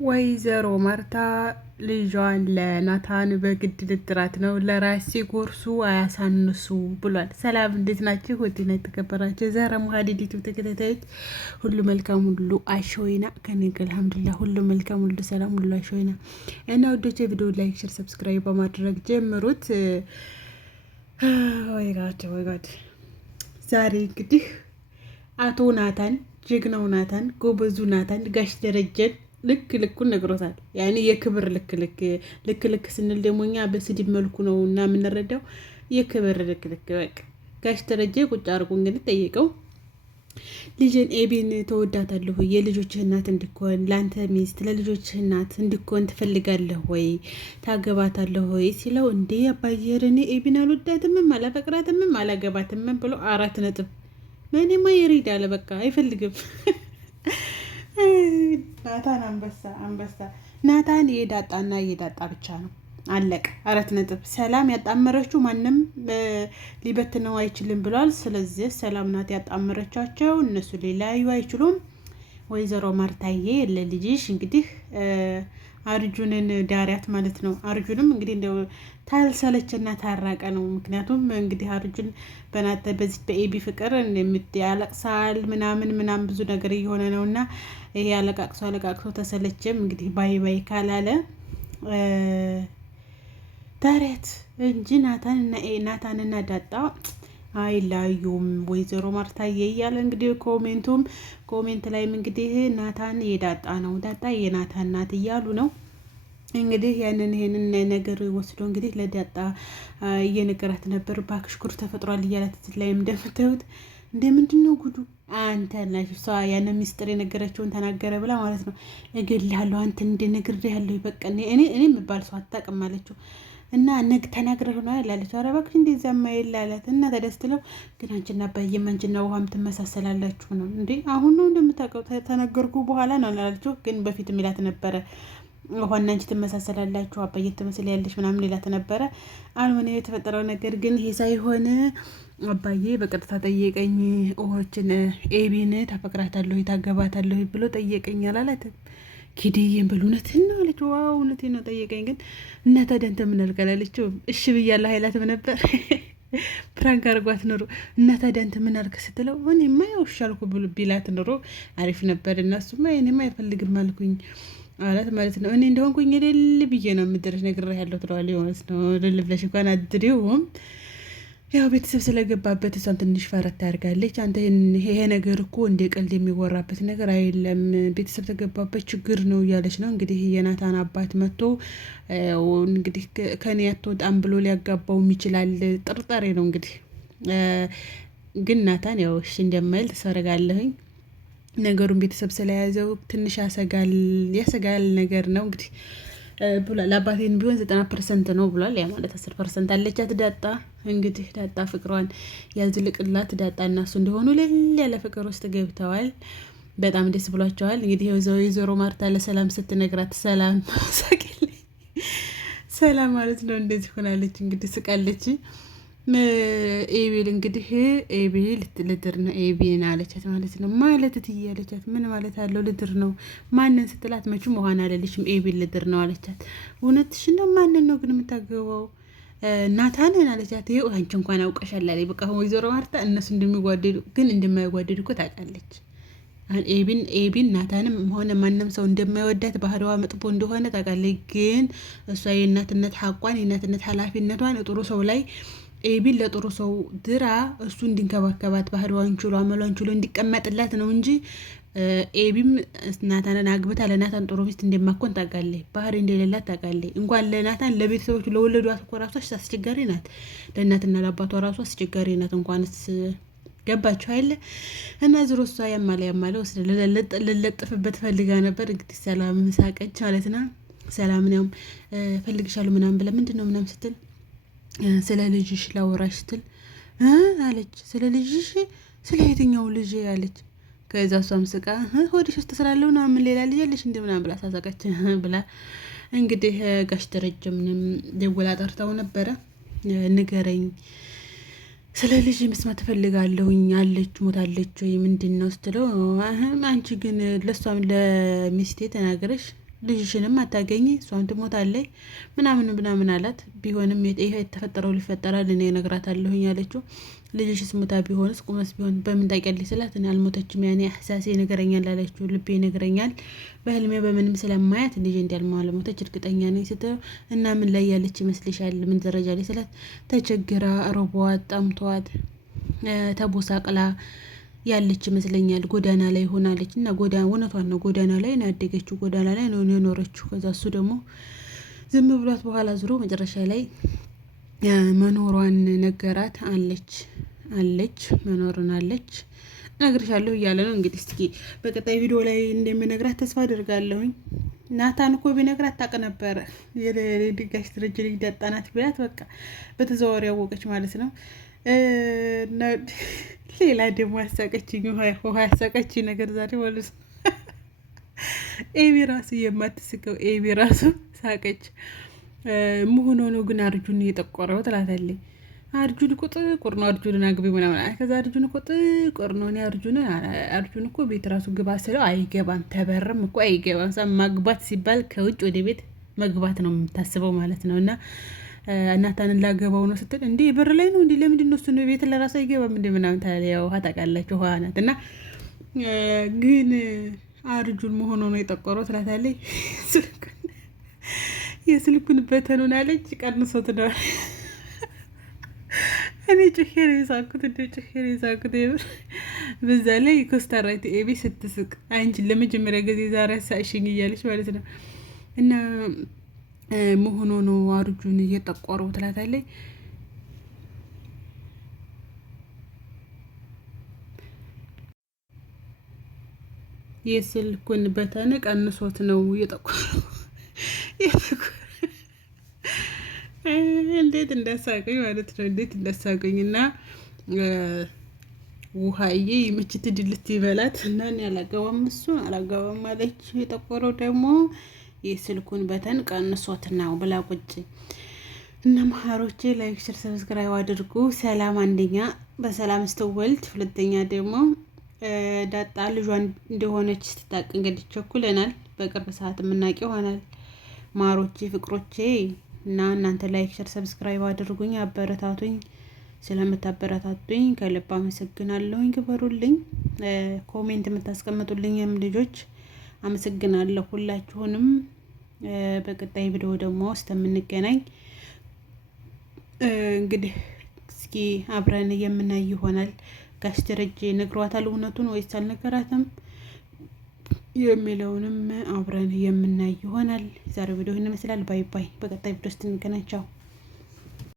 ወይዘሮ ማርታ ልጇን ለናታን በግድ ልትራት ነው። ለራሴ ጎርሱ አያሳንሱ ብሏል። ሰላም እንዴት ናችሁ? ወዲና የተከበራችሁ የዛራ መሀዲድ ዩቱብ ተከታታዮች ሁሉ መልካም ሁሉ አሸወይና ከነገ አልሐምዱሊላህ ሁሉ መልካም ሁሉ ሰላም ሁሉ አሸወይና እና ወዶቼ ቪዲዮ ላይክ፣ ሼር፣ ሰብስክራይብ በማድረግ ጀምሩት። ወይ ጋድ ዛሬ እንግዲህ አቶ ናታን ጀግናው ናታን ጎበዙ ናታን ጋሽ ደረጀን ልኩን ነግሮታል። ያኔ የክብር ልክ ስንል ደግሞ እኛ በስድብ መልኩ ነው እና የምንረዳው የክብር ልክ በቃ ጋሽ ደረጀ ቁጭ አድርጎ እንግዲህ ጠየቀው። ልጅን ኤቢን ተወዳታለሁ ወይ? የልጆችህ እናት እንድኮን ለአንተ ሚስት ለልጆችህ እናት እንድኮን ትፈልጋለህ ወይ? ታገባታለህ ወይ ሲለው እንዴ አባዬር እኔ ኤቢን አልወዳትምም አላፈቅራትምም አላገባትምም ብሎ 4 ነጥብ ምንማ ይሪድ አለ። በቃ አይፈልግም። ናታን አንበሳ ናታን የዳጣና የዳጣ ብቻ ነው። አለቀ። 4 ነጥብ። ሰላም ያጣመረችው ማንም ሊበትነው አይችልም ብሏል። ስለዚህ ሰላም ናት ያጣመረቻቸው፣ እነሱ ሊለያዩ አይችሉም። ወይዘሮ ማርታዬ ለልጅሽ እንግዲህ አርጁንን ዳሪያት ማለት ነው። አርጁንም እንግዲህ እንደው ታልሰለችና ታራቀ ነው። ምክንያቱም እንግዲህ አርጁን በዚህ በኤቢ ፍቅር ያለቅሳል ምናምን ብዙ ነገር እየሆነ ነው እና ይሄ አለቃቅሶ ተሰለችም እንግዲህ ባይ ካላለ ዳሪያት እንጂ ናታንና ዳጣ አይላዩም። ወይዘሮ ማርታዬ እያለ እንግዲህ ኮሜንት ላይም እንግዲህ ናታን የዳጣ ነው ዳጣ የናታን ናት እያሉ ነው። እንግዲህ ይሄንን ነገር ወስዶ እንግዲህ ለዳጣ እየነገራት ነበር። ባክሽ ጉድ ተፈጥሯል እያላት ላይም እንደምታዩት እንደ ምንድን ነው ጉዱ አንተ ናሽ እሷ ያን ሚስጥር የነገረችውን ተናገረ ብላ ማለት ነው። እገልሃለሁ አንተ እንደነግሬሃለሁ በቃ እኔ የምባል ሰው አታውቅም አለችው። እና ተናግረህ ነው ያላለች። ኧረ እባክሽ እንደዚያማ የላላት እና ተደስትለው ግን አንቺና አባዬም አንቺና ውሃም ትመሳሰላላችሁ ነው እንዴ? አሁን ነው እንደምታውቀው ተነገርኩ በኋላ ነው አላለችው። ግን በፊት የሚላት ነበረ ውሃና አንቺ ትመሳሰላላችሁ አባዬ ትመስያለሽ ምናምን ሌላት ነበረ። አልሆነ የተፈጠረው ነገር ግን ይሄ ሳይሆን አባዬ በቀጥታ ጠየቀኝ። ውሃችን ኤቢን ታፈቅራታለሁ ታገባታለሁ ብሎ ጠየቀኝ አላላትም። ኪድዬን ብሎ እውነትህን ነው አለች። ዋው እውነቴን ነው ጠየቀኝ። ግን እና ታዲያ አንተ ምን አልከላለችው? እሺ ብያለሁ ኃይላትም ነበር ፕራንክ አድርጓት ኑሮ እና ታዲያ አንተ ምን አልክ ስትለው እኔማ ያው እሺ አልኩ ብሎ ቢላት ኑሮ አሪፍ ነበር። እና እሱማ እኔማ አይፈልግም አልኩኝ አላት ማለት ነው። እኔ እንደሆንኩኝ ልል ብዬ ነው የምድረሽ ነግሬሃለሁ ትለዋለች። የሆነስ ነው ልል ብለሽ እንኳን አድሬውም ያው ቤተሰብ ስለገባበት እሷን ትንሽ ፈረት ታደርጋለች። አንተ ይሄ ነገር እኮ እንደ ቀልድ የሚወራበት ነገር አይደለም፣ ቤተሰብ ተገባበት ችግር ነው እያለች ነው እንግዲህ የናታን አባት መጥቶ እንግዲህ ከኔ አትወጣም ብሎ ሊያጋባውም ይችላል። ጥርጣሬ ነው እንግዲህ ግን ናታን ያው እሺ እንደማይል ተሰርጋለሁኝ። ነገሩን ቤተሰብ ስለያዘው ትንሽ ያሰጋል ነገር ነው እንግዲህ ብሏል። አባቴን ቢሆን 90% ነው ብሏል። ያ ማለት 10% አለቻት ዳጣ። እንግዲህ ዳጣ ፍቅሯን ያዝልቅላት። ዳጣ እና እሱ እንደሆኑ ልል ያለ ፍቅር ውስጥ ገብተዋል። በጣም ደስ ብሏቸዋል። እንግዲህ ወይዘሮ ማርታ ለሰላም ስትነግራት ሰላም ሳቂልኝ ሰላም ማለት ነው እንደዚህ ሆናለች። እንግዲህ ስቃለች። ኤቢል እንግዲህ ኤቢል ልድር ነው ኤቢን አለቻት ማለት ነው። ማለት እትዬ አለቻት። ምን ማለት አለው ልድር ነው ማንን ስትላት መቼም ውሃን አለልሽም ኤቢል ልድር ነው አለቻት። እውነትሽን ነው? ማንን ነው ግን የምታገባው? ናታንን አለቻት። ይኸው አንቺ እንኳን አውቀሻል አለኝ። በቃ ወይዘሮ ማርታ እነሱ እንደሚጓደዱ ግን እንደማይጓደዱ እኮ ታውቃለች። ኤቢን ናታንም ሆነ ማንም ሰው እንደማይወዳት ባህሪዋ መጥፎ እንደሆነ ታውቃለች። ግን እሷ የእናትነት ሐቋን የእናትነት ኃላፊነቷን ጥሩ ሰው ላይ ኤቢን ለጥሩ ሰው ድራ እሱ እንዲንከባከባት ባህሪዋን ችሎ አመሏን ችሎ እንዲቀመጥላት ነው እንጂ ኤቢም ናታንን አግብታ ለናታን ጥሩ ሚስት እንደማኮን ታውቃለች። ባህሪ እንደሌላት ታውቃለች። እንኳን ለናታን ለቤተሰቦቹ ለወለዷት እኮ ራሷ አስቸጋሪ ናት። ለእናትና ለአባቷ ራሷ አስቸጋሪ ናት። እንኳንስ ገባችሁ አይደለ? እና ዝሮ እሷ ያማለ ወስደ ልለጥፍበት ፈልጋ ነበር። እንግዲህ ሰላም ሳቀች ማለት ነው። ሰላምን ያውም ፈልግሻለሁ ምናምን ብለ ምንድን ነው ምናምን ስትል ስለ ልጅሽ ላወራሽ ስትል አለች። ስለ ልጅሽ? ስለ የትኛው ልጅ አለች። ከዛ እሷም ስቃ ሆድሽ ውስጥ ስላለው ምናምን ሌላ ልጅ አለሽ እንደ ምናምን ብላ ሳሳቀች ብላ እንግዲህ ጋሽ ደረጀምንም ደውላ ጠርተው ነበረ። ንገረኝ ስለ ልጅ መስማት ትፈልጋለሁኝ አለች ሞታለች ወይ ምንድን ነው ስትለው አንቺ ግን ለሷም ለሚስቴ ተናገረሽ ልጅሽንም አታገኝ እሷም ትሞታለች ምናምን አላት። ቢሆንም ይሄ የተፈጠረው ሊፈጠራል እኔ እነግራታለሁኝ አለችው። ልጅሽ ስሙታ ቢሆንስ ቁመስ ቢሆን በምን ታውቂያለሽ ስላት እኔ አልሞተችም ያኔ እህሳሴ ይነግረኛል አለችው። ልቤ ይነግረኛል በህልሜ በምንም ስለማያት ልጅ እንዳልሞተች እርግጠኛ ነኝ ስትለው እና ምን ላይ ያለች ይመስልሻል ምን ደረጃ ላይ ስላት ተቸግራ ሮቧት ጠምቷት ተቦሳቅላ ያለች ይመስለኛል ጎዳና ላይ ሆናለች። እና እውነቷን ነው ጎዳና ላይ ነው ያደገችው ጎዳና ላይ ነው የኖረችው። ከዛ እሱ ደግሞ ዝም ብሏት በኋላ ዙሮ መጨረሻ ላይ መኖሯን ነገራት። አለች መኖርን አለች እነግርሻለሁ እያለ ነው እንግዲህ። እስኪ በቀጣይ ቪዲዮ ላይ እንደምነግራት ተስፋ አድርጋለሁኝ። ናታን እኮ ቢነግራት ታውቅ ነበረ የድጋሽ ድርጅት ልጅ ዳጣናት ቢላት በቃ በተዘዋዋሪ ያወቀች ማለት ነው። ሌላ ደግሞ ያሳቀችኝ ውሃ ያሳቀችኝ ነገር ዛሬ ማለት ነው። ኤቢ ራሱ የማትስቀው ኤቢ ራሱ ሳቀች። መሆኑ ነው ግን አርጁን እየጠቆረው ትላታለች። አርጁን እኮ ጥቁር ነው አርጁንን አግቢ ምናምን። ከዛ አርጁን እኮ ጥቁር ነው። እኔ አርጁን እኮ ቤት ራሱ ግባ ስለው አይገባም፣ ተበርም እኮ አይገባም። ማግባት ሲባል ከውጭ ወደ ቤት መግባት ነው የምታስበው ማለት ነው። እና እናታንን ላገባው ነው ስትል እንዲህ በር ላይ ነው እንዲህ ለምንድን ነው እሱን ቤት ለራሱ አይገባም እንዲህ ምናምን ታዲያ ውሃ ታውቃላችሁ ውሃ ናት። እና ግን አርጁን መሆኑ ነው የጠቆረው ትላታለች። የስልኩን በተኑን አለች ቀንሶት ነው። እኔ ጭሄር የሳኩት እንደ ጭሄር የሳኩት የምር በዛ ላይ ኮስታራይት ኤቢ ስትስቅ አንቺን ለመጀመሪያ ጊዜ ዛሬ ሳቅሽኝ እያለች ማለት ነው። እና መሆኑ ነው አርጁን እየጠቆረው ትላታለች። የስልኩን በተን ቀንሶት ነው እየጠቆረው። እንዴት እንዳሳቀኝ ማለት ነው። እንዴት እንዳሳቀኝ እና ውሃዬ የምችት ድልት ይበላት እና እኔ አላገባም እሱን አላገባም አለች። የጠቆረው ደግሞ የስልኩን በተን ቀንሶት ነው ብላ ቁጭ እና መሀሮቼ ላይክ ሸር ሰብስክራይብ አድርጉ። ሰላም አንደኛ በሰላም ስትወልድ፣ ሁለተኛ ደግሞ ዳጣ ልጇን እንደሆነች ስትታቅ እንግዲህ ቸኩለናል። በቅርብ ሰዓት የምናውቅ ይሆናል። ማሮቼ ፍቅሮቼ እና እናንተ ላይክ ሸር ሰብስክራይብ አድርጉኝ፣ አበረታቱኝ። ስለምታበረታቱኝ ከልብ አመሰግናለሁኝ። ክበሩልኝ። ኮሜንት የምታስቀምጡልኝም ልጆች አመሰግናለሁ ሁላችሁንም። በቀጣይ ቪዲዮ ደግሞ እስከምንገናኝ እንግዲህ እስኪ አብረን የምናይ ይሆናል። ጋሽ ደረጀ ነግሯታል እውነቱን ወይስ አልነገራትም የሚለውንም አብረን የምናይ ይሆናል። ዛሬው ቪዲዮ ይመስላል። ባይ ባይ። በቀጣይ ቪዲዮ እስክንገናኝ ቻው።